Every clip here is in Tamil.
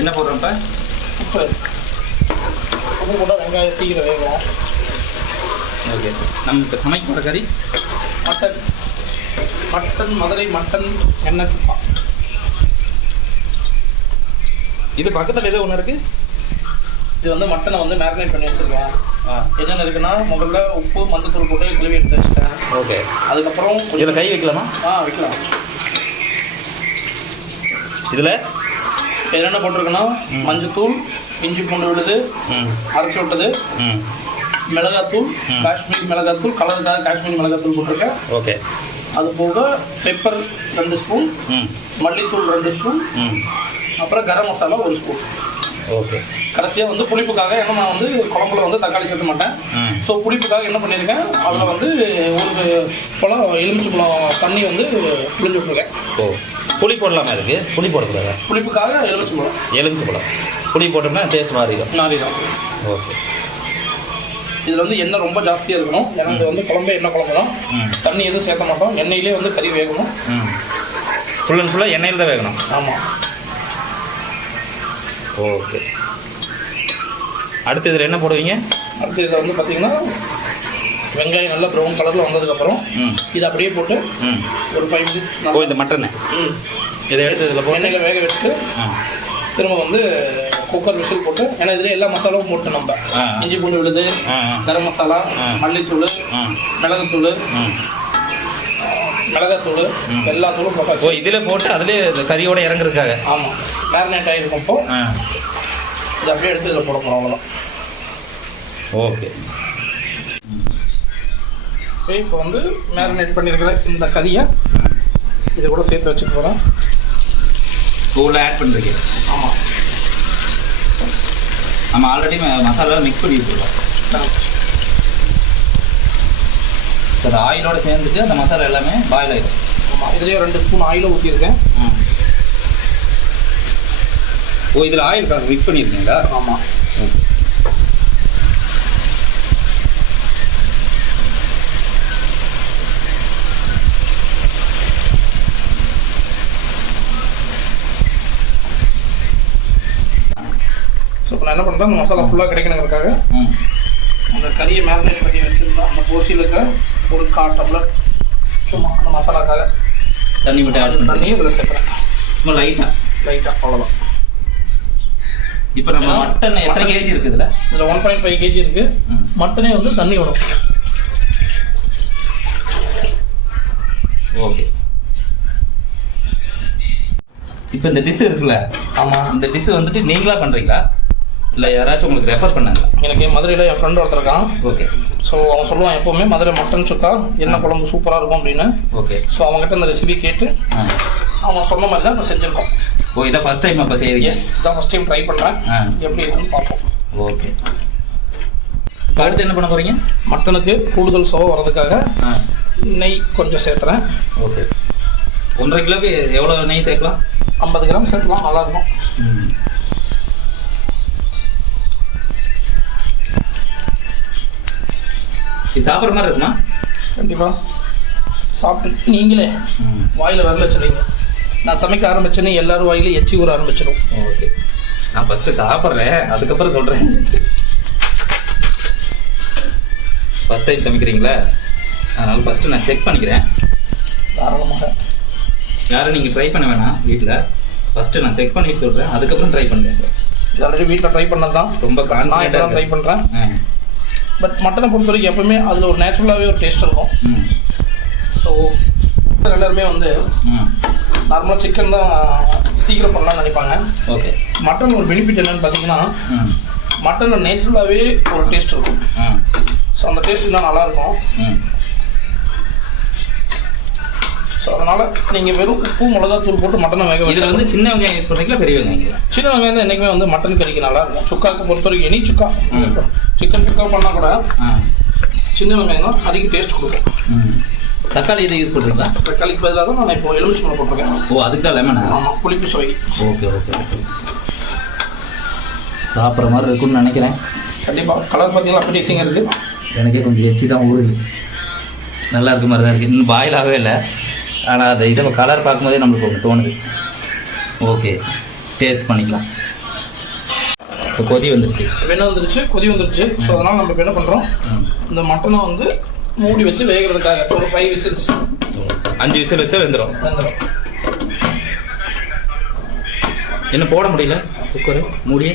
என்ன போடுறோம்ப்பா? உப்பு கூட வெங்காயம் சீக்கிரம் வேகும். ஓகே. நம்ம இப்போ சமைக்க போகிற கறி மட்டன் மதுரை மட்டன் எண்ணெய் சுக்கா. இது பக்கத்தில் ஏதோ ஒன்று இருக்குது. இது வந்து மட்டனை வந்து மேரினேட் பண்ணி வச்சுருக்கேன். என்னென்ன இருக்குன்னா, முதல்ல உப்பு மஞ்சத்தூள் போட்டு கிளவி எடுத்து வச்சுட்டேன். ஓகே. அதுக்கப்புறம் இதில் கை வைக்கலாமா? வைக்கலாம். இதில் என்னென்ன போட்டிருக்குன்னா, மஞ்சத்தூள், இஞ்சி பூண்டு விழுது, அரைச்சி விட்டது, மிளகாத்தூள், காஷ்மீரி மிளகாத்தூள், கலருக்காக காஷ்மீரி மிளகாத்தூள் போட்டிருக்கேன். ஓகே. அது போக பெப்பர் 2 ஸ்பூன், மல்லித்தூள் 2 ஸ்பூன், அப்புறம் கரம் மசாலா 1 ஸ்பூன். ஓகே. கடைசியாக வந்து புளிப்புக்காக, ஏன்னா நான் வந்து குழம்புல வந்து தக்காளி சேர்க்க மாட்டேன். ஸோ புளிப்புக்காக என்ன பண்ணியிருக்கேன், அதில் வந்து ஒரு பழம் எலுமிச்சை பழம் தண்ணி வந்து புளிஞ்சு விட்டுருக்கேன். ஓ, புளி போடலாமா? அதுக்கு புளி போடக்கூடாது. புளிப்புக்காக எலுமிச்சை பழம் புளி போட்டோம்னா டேஸ்ட் மாறிடும். ஓகே. இதில் வந்து எண்ணெய் ரொம்ப ஜாஸ்தியாக இருக்கணும். ஏன்னா இது வந்து குழம்பு எண்ணெய் குழம்பு தான். தண்ணி எதுவும் சேர்க்க மாட்டோம். எண்ணெயிலே வந்து கறி வேகணும். ஃபுல் அண்ட் ஃபுல்லாக எண்ணெயில் தான் வேகணும். ஆமாம். ஓகே. அடுத்து இதில் என்ன போடுவீங்க? அடுத்து இதில் வந்து பார்த்தீங்கன்னா, வெங்காயம் நல்லா ப்ரௌன் கலரில் வந்ததுக்கப்புறம் இதை அப்படியே போட்டு ஒரு 5 மினிட்ஸ். இந்த மட்டனை இதை எடுத்து இதில் போட்டு எண்ணெயில் வேக வச்சுட்டு திரும்ப வந்து குக்கர் விசில் போட்டு, ஏன்னா இதில் எல்லா மசாலாவும் போட்டு நம்ம இஞ்சி பூண்டு விழுது, கரம் மசாலா, மல்லித்தூள், மிளகுத்தூள், மிளகாத்தூள், எல்லா தூளும் போட்டா இதில் போட்டு அதிலே கறியோட இறங்குறதுக்காக. ஆமாம், மேரினேட் ஆகிருக்கும். இப்போ இதை அப்படியே எடுத்து இதில் போட போகிறோம். அவ்வளோதான். ஓகே. இப்போ வந்து மேரினேட் பண்ணியிருக்கிற இந்த கறியை இதை கூட சேர்த்து வச்சுட்டு போகிறேன். தூளை ஆட் பண்ணுறீங்க? ஆமாம். நம்ம ஆல்ரெடி மசாலாவில் மிக்ஸ் பண்ணி வச்சுருக்கோம். அது ஆயிலோடு சேர்ந்துட்டு அந்த மசாலா எல்லாமே பாயில் ஆகிடும். ஆமாம். இதுலேயே 2 ஸ்பூன் ஆயிலும் ஊற்றிருக்கேன். ஓ, இதில் ஆயில் மிக்ஸ் பண்ணியிருக்கீங்களா? ஆமாம். ஸோ நான் என்ன பண்ணுறேன், அந்த மசாலா ஃபுல்லாக கிடைக்கணுங்கிறதுக்காக அந்த கறியை மேரினேட் பண்ணி வச்சுருந்தோம். அந்த போசிலுக்கு ஒரு 1/4 டம்ளர் சும்மா அந்த மசாலாக்காக தண்ணி மட்டும் தண்ணி இதில் சேர்க்குறேன். சும்மா லைட்டாக அவ்வளோதான். இப்போ நம்ம மட்டன் எத்தனை கேஜி இருக்குது? இதில் 1.5 கேஜி இருக்குது. மட்டனே வந்து தண்ணி வரும். ஓகே. இப்போ இந்த டிஷ் இருக்குல்ல? ஆமாம். இந்த டிஷ் வந்துட்டு நீங்களா பண்ணுறீங்களா இல்லை யாராச்சும் உங்களுக்கு ரெஃபர் பண்ணாங்களா? எனக்கு மதுரையில் என் ஃப்ரெண்ட் ஒருத்தர் இருக்கான். ஓகே. ஸோ அவன் சொல்லுவான் எப்போவுமே மதுரை மட்டன் சுக்கா என்ன குழம்பு சூப்பராக இருக்கும் அப்படின்னு. ஓகே. ஸோ அவங்ககிட்ட இந்த ரெசிபி கேட்டு அவன் சொன்ன மாதிரி தான் இப்போ செஞ்சுருக்கோம். ஓ, இதான் ஃபர்ஸ்ட் டைம் அப்போ செய்யுங்க? எஸ், இதான் ஃபர்ஸ்ட் டைம் ட்ரை பண்ணுறேன். எப்படி இருக்குன்னு பார்ப்போம். ஓகே. இப்போ அடுத்து என்ன பண்ண போகிறீங்க? மட்டனுக்கு கூடுதல் சுவை வர்றதுக்காக நெய் கொஞ்சம் சேர்த்துறேன். ஓகே. 1.5 கிலோக்கு எவ்வளோ நெய் சேர்க்கலாம்? 50 கிராம் சேர்த்துலாம், நல்லாயிருக்கும். இது சாப்பிட்ற மாதிரி இருக்குமா? கண்டிப்பாக சாப்பிட்டு நீங்களே வாயில் வரல வச்சுருங்க. நான் சமைக்க ஆரம்பிச்சேன்னு எல்லாரும் வாயிலும் எச்சி ஊற ஆரம்பிச்சிடும். ஓகே. நான் ஃபஸ்ட்டு சாப்பிட்றேன், அதுக்கப்புறம் சொல்கிறேன். ஃபஸ்ட் டைம் சமைக்கிறீங்களா? அதனால் ஃபஸ்ட்டு நான் செக் பண்ணிக்கிறேன். தாராளமாக. யாரும் நீங்கள் ட்ரை பண்ண வேணாம் வீட்டில். ஃபஸ்ட்டு நான் செக் பண்ணிட்டு சொல்கிறேன், அதுக்கப்புறம் ட்ரை பண்ணுறேன். இது ஆல்ரெடி வீட்டில் ட்ரை பண்ணது தான். ரொம்ப கான்ஃபிடென்ட்டாக ட்ரை பண்ணுறேன். பட் மட்டனை பொறுத்த வரைக்கும் எப்பவுமே அதில் ஒரு நேச்சுரலாகவே ஒரு டேஸ்ட் இருக்கும். ஸோ எல்லாருமே வந்து நார்மலாக சிக்கன் தான் சீக்கிரம் பண்ணலாம்னு நினைப்பாங்க. ஓகே. மட்டன் ஒரு பெனிஃபிட் என்னன்னு பார்த்தீங்கன்னா, மட்டனில் நேச்சுரலாகவே ஒரு டேஸ்ட் இருக்கும். ஸோ அந்த டேஸ்ட் இன்னும் நல்லாயிருக்கும். ஸோ அதனால் நீங்கள் வெறும் உப்பு மிளகாத்தூள் போட்டு மட்டனை வேக இதில் வந்து சின்ன வெங்காயம் யூஸ் பண்ணுறீங்களா பெரிய வெங்காயம்? சின்ன வெங்காயம் தான் என்றைக்குமே வந்து மட்டன் கறிக்கு நல்லாயிருக்கும். சுக்காவுக்கு பொறுத்த வரைக்கும் எனி சுக்கா, சிக்கன் சுக்கா பண்ணால் கூட சின்ன வெங்காயம் தான் அதிக டேஸ்ட் கொடுக்கும். தக்காளி இதை யூஸ் பண்ணுறீங்களா? தக்காளிக்கு பதிலாக தான் நான் இப்போ எலுமிச்சம்பழம் போட்டிருக்கேன். ஓ, அதுக்கு தான் லெமன்? ஆமாம், புளிப்பு சுவை. Okay okay okay. சாப்பிட்ற மாதிரி இருக்குன்னு நினைக்கிறேன். கண்டிப்பாக. கலர் பார்த்தீங்கன்னா அப்டேசிங்காக இருக்குது. எனக்கே கொஞ்சம் எச்சி தான் ஊறுது. நல்லா இருக்க மாதிரி தான் இருக்குது. இன்னும் பாயிலாகவே இல்லை. ஆனால் அதை இதில் கலர் பார்க்கும்போதே நம்மளுக்கு ஒன்று தோணுது. ஓகே, டேஸ்ட் பண்ணிக்கலாம். இப்போ கொதி வந்துருச்சு. வெண்ணெய் வந்துருச்சு, கொதி வந்துருச்சு. ஸோ அதனால் நம்ம இப்போ என்ன பண்ணுறோம், இந்த மட்டனை வந்து மூடி வச்சு வேகிறதுக்காக ஒரு 5 விசில்ஸ், 5 விசில் வச்சா வெந்துடும். என்ன போட முடியல குக்கரு மூடி,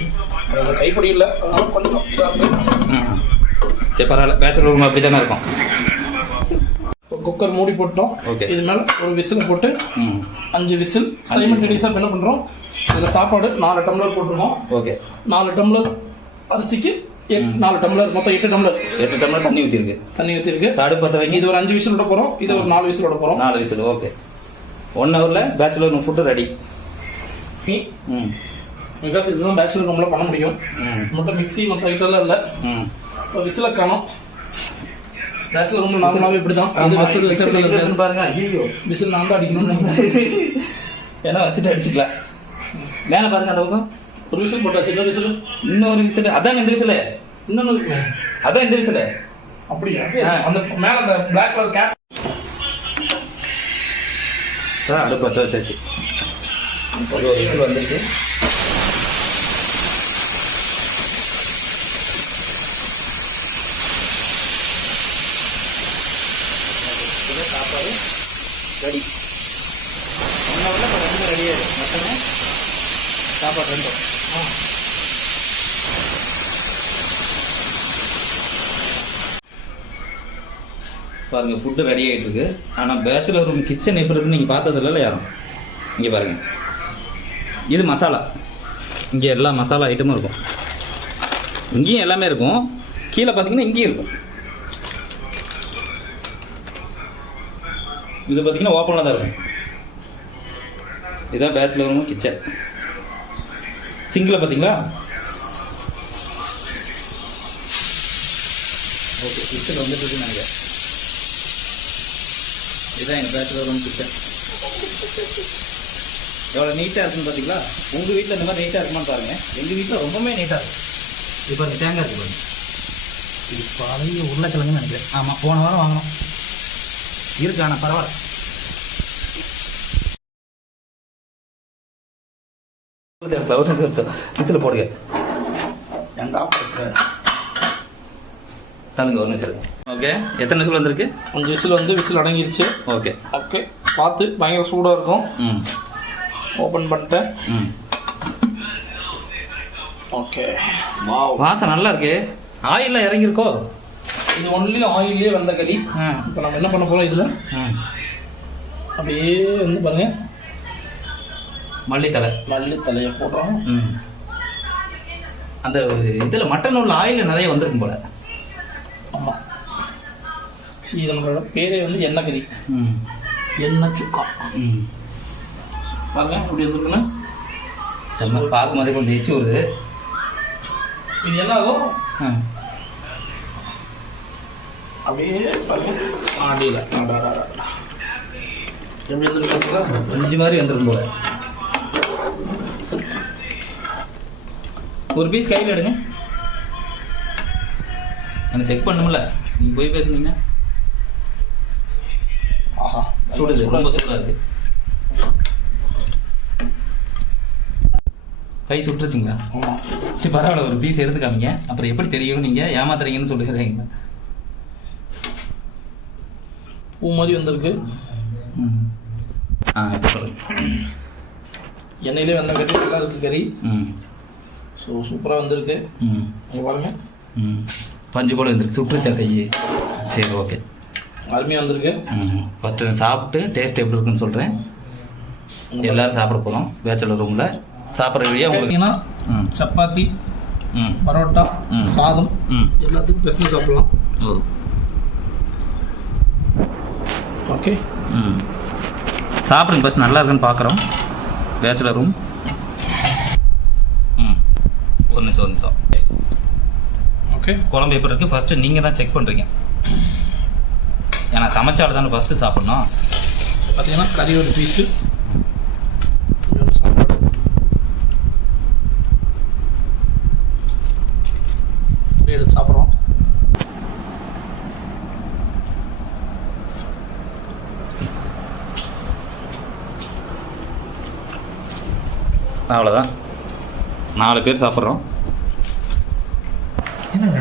கைப்படி இல்லை, அதனால கொஞ்சம் சரி பரவாயில்ல. பேச்சுலர் ரூம் அப்படி தானே இருக்கும். குக்கர் மூடி போட்டோம். ஓகே, இது மேலே ஒரு விசில் போட்டு 5 விசில் சைமல்டேனியஸாக என்ன பண்ணுறோம், இதில் சாப்பாடு 4 டம்ளர் போட்டுருக்கோம். ஓகே, 4 டம்ளர் அரிசிக்கு 4 டம்ளர், மொத்தம் 8 டம்ளர். 8 டம்ளர் தண்ணி ஊற்றிருக்கு. சாடு பற்ற வைங்க. இது ஒரு 5 விசில் விட போகிறோம், இது ஒரு 4 விசில் விட போகிறோம். 4 விசில். ஓகே, 1 ஹவரில் bachelor room food ready. Because இதுதான் பேச்சுலர் ரூமில் பண்ண முடியும். மட்டும் மிக்ஸி மற்ற ஐட்டம்லாம் இல்லை. விசில காணும். பேச்சுலர் ரூமில் நார்மலாகவே இப்படி தான் பாருங்க. ஐயோ, விசில் நான் தான் அடிக்கணும். ஏன்னா வச்சுட்டு அடிச்சுக்கலாம். மேலே பாருங்க, அந்த பக்கம் ஒரு விசில் போட்டாச்சு. இன்னொரு விசில், இன்னொரு விசில். அதான் இந்த விசில். இன்னொன்று இருக்கு, அதான் இந்த விசில். அப்படியா? அந்த மேலே அந்த பிளாக் கலர் கேப் அடுப்பு பற்ற வச்சாச்சு. ஒரு விசில் வந்துருச்சு. சாப்பாடு ரெடி. 1 ஹவரில் இப்போ 2 ரெடி ஆயிடும். மொத்தமே சாப்பாடு 2. பாருங்க, ஃபுட்டு ரெடி ஆகிட்டு இருக்கு. ஆனால் பேச்சுலர் ரூம் கிச்சன் எப்படி இருக்குன்னு நீங்கள் பார்த்தது இல்லை யாரும். இங்கே பாருங்க, இது மசாலா. இங்கே எல்லா மசாலா ஐட்டமும் இருக்கும். இங்கேயும் எல்லாமே இருக்கும். கீழே பார்த்தீங்கன்னா இங்கேயும் இருக்கும். இது பார்த்தீங்கன்னா ஓப்பனாக தான் இருக்கும். இதுதான் பேச்சுலர் ரூம் கிச்சன். சிங்கில் பார்த்தீங்களா? ஓகே, கிச்சன் வந்துட்டு இருக்குன்னு நினைக்கிறேன். இதுதான் எங்கள் பேச்சுலர் ரூம் கிச்சன். எவ்வளோ நீட்டாக இருக்குன்னு பார்த்தீங்களா? உங்கள் வீட்டில் இந்த மாதிரி நீட்டாக இருக்குமான்னு பாருங்கள். எங்கள் வீட்டில் ரொம்பவே நீட்டாக இருக்கும். இது பாருங்கள், தேங்காய் இருக்குது பாருங்கள். இது பழைய உருளைக்கிழங்குன்னு நினைக்கிறேன். ஆமாம், போன வாரம் வாங்கணும். இருக்கு, ஆனால் பரவாயில்ல. விசில் போடுங்க. தந்துங்க ஒரு நிமிஷம். ஓகே, எத்தனை விசில் வந்திருக்கு? 5 விசில் வந்து விசில் அடங்கிருச்சு. ஓகே ஓகே, பார்த்து பயங்கர சூடாக இருக்கும். ஓப்பன் பண்ணிட்டேன். ஓகே, வாசம் நல்லா இருக்கு. ஆயில்லாம் இறங்கியிருக்கோ? இது ஒன்லி ஆயிலே வந்த கறி. இப்போ நம்ம என்ன பண்ண போகிறோம், இதில் அப்படியே வந்து பாருங்க, மல்லித்தலையை போடுறோம். அந்த இதில் மட்டன் உள்ள ஆயில் நிறைய வந்திருக்கும் போல. ஆமாம், இது நம்மளோட பேரே வந்து எண்ணெய் கறி, எண்ணெய் சுக்கா. பாருங்க இப்படி வந்துருக்குன்னு செம்ம. பார்க்கும் போதே கொஞ்சம் எச்சு வருது. இது என்ன ஆகும், அப்படியே பாருங்க ஆடியில் எப்படி வந்துருக்கா, கொஞ்சம் மாதிரி வந்துருக்கும் போல. ஒரு பீஸ் கையில் எடுங்க. எனக்கு செக் பண்ணும்ல, நீங்கள் போய் பேசுனீங்கன்னா. ஆஹா, சுடுது, ரொம்ப சூடாக இருக்கு. கை சுட்டுருச்சுங்களா? ஆமாம். சரி பரவாயில்ல, ஒரு பீஸ் எடுத்து காமிங்க. அப்புறம் எப்படி தெரியும் நீங்கள் ஏமாத்துறீங்கன்னு சொல்லிடுறீங்க. பூ மாதிரி வந்திருக்கு. இப்போ சொல்லுங்க. எண்ணெயிலே வந்த கறி நல்லா இருக்குது கறி. ஸோ சூப்பராக வந்திருக்கு. அங்கே பாருங்க, பஞ்சு போல வந்துருக்கு. சுட்டுருச்சா கை? சரி, ஓகே, அருமையாக வந்திருக்கு. ஃபஸ்ட்டு நான் சாப்பிட்டு டேஸ்ட் எப்படி இருக்குன்னு சொல்கிறேன். எல்லோரும் சாப்பிட போகிறோம் பேச்சுலர் ரூமில். சாப்பிட்ற வழியாக உங்களுக்கு சப்பாத்தி, பரோட்டா, சாதம் எல்லாத்துக்கும் பிரச்சனை சாப்பிடலாம். ஓகே, சாப்பிடுங்க. ஃபஸ்ட் நல்லா இருக்குன்னு பார்க்குறோம். Bachelor room. ஒரு நிமிஷம். ஓகே, குழம்பு எப்படி இருக்குது ஃபஸ்ட்டு நீங்கள் தான் செக் பண்ணுறீங்க. ஏன்னா சமைச்சாலும் தானே ஃபஸ்ட்டு சாப்பிட்ணும். பார்த்தீங்கன்னா கறி ஒரு பீஸு, எடுத்து சாப்பிட்றோம். அவ்வளோதான், 4 பேர் சாப்பிட்றோம். என்னங்க